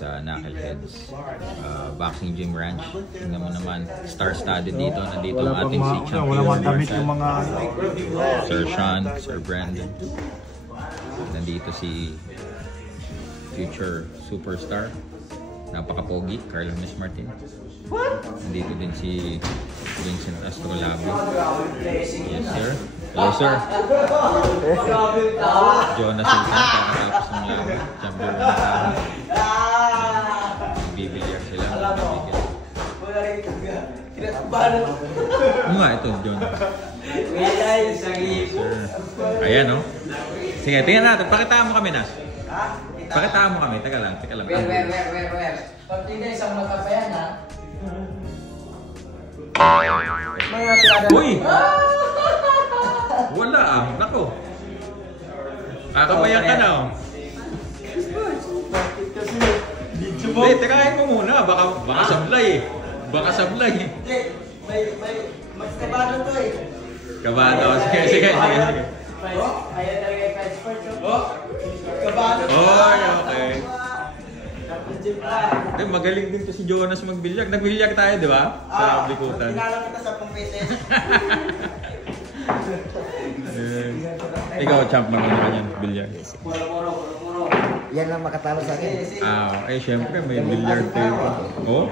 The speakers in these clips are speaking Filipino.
sa Knuckleheads Boxing Gym Ranch. Tingnan mo naman, star-studded dito. Nandito ang ating si champion Sir Sean, Sir Brandon. Nandito si future superstar, napaka-pogi, Carla Miss Martin. Nandito din si Vincent Astrolabio. Yes sir. Hello sir. Jonas Sultan, kakatapos ng laban. Champion na laban. Nagbibilyar sila. Nga, ito, Jonas. Yes sir. Ayan o. Sige, tingnan natin. Pakitaan mo kami, Nas. Pakitaan mo kami. Teka lang. Where? Pag hindi, isang magkapayan ha. Uy! Wala ah. Nako. Kakabayan ka na oh. Hindi, tekahin mo muna. Baka sablay eh. Baka sablay eh. Hindi, may kabado to eh. Kabado. Sige. Ayan talaga yung expert yo. Kabado. Okay. Eh, magaling din to si Jonas magbilyag. Nagbilyag tayo, di ba? Sa Bikutan. Pinala kita sa pang-beses. Ikaw, champ, magaling ka niyan, bilyag. Puro. Yan lang makatalo sa akin. Syempre, may bilyag tayo. Oh?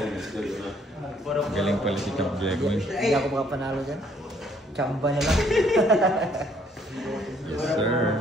Galing pala si Champ Jegwin. Hindi ako makapanalo dyan. Chamba na lang. Yes, sir.